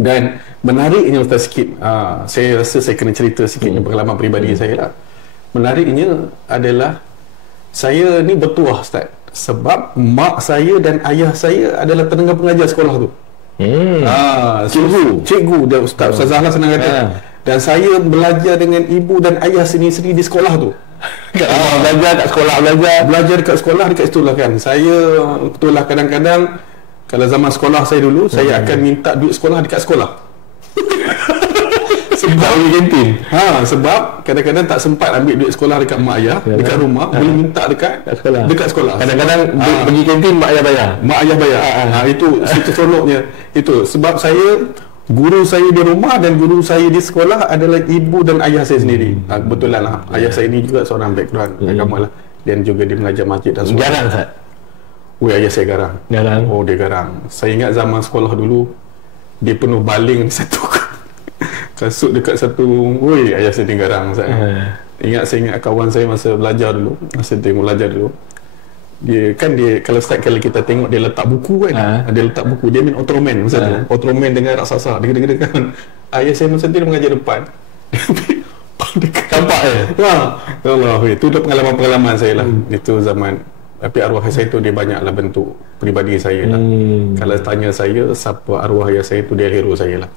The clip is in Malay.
Dan menariknya Ustaz sikit, saya rasa saya kena cerita sikit pengalaman peribadi saya lah. Menariknya adalah saya ni bertuah Ustaz, sebab mak saya dan ayah saya adalah tenaga pengajar sekolah tu. Cikgu dia Ustaz Zahla senang kata. Dan saya belajar dengan ibu dan ayah sendiri di sekolah tu. Belajar kat sekolah, belajar dekat sekolah, dekat situ lah kan. Saya betul lah kadang-kadang kalau zaman sekolah saya dulu, saya akan minta duit sekolah dekat sekolah. Sebab kantin. Sebab kadang-kadang tak sempat ambil duit sekolah dekat mak ayah, dekat rumah, boleh minta dekat sekolah. Kadang-kadang pergi kantin mak ayah bayar. Mak ayah bayar. Itu seronoknya. Itu sebab guru saya di rumah dan guru saya di sekolah adalah ibu dan ayah saya sendiri. Kebetulan lah, ayah saya ni juga seorang background agama lah. Dan juga dia mengajar masjid dan sekolah. Garang Ustaz? Ayah saya garang. Oh, dia garang. Saya ingat zaman sekolah dulu, dia penuh baling satu kasut dekat satu. Ayah saya ni garang Ustaz. Saya ingat kawan saya masa belajar dulu, masa tengok belajar dulu, dia kalau start kali kita tengok dia letak buku kan, dia letak buku, dia main Ultraman masa tu, Ultraman dengan raksasa dia kan. Ayah saya masa tu dia mengajar depan. Nampak Allah, itu dah pengalaman saya lah. Itu zaman, tapi arwah saya tu dia banyaklah bentuk peribadi saya lah. Kalau tanya saya siapa arwah ayah saya tu, dia hero saya lah.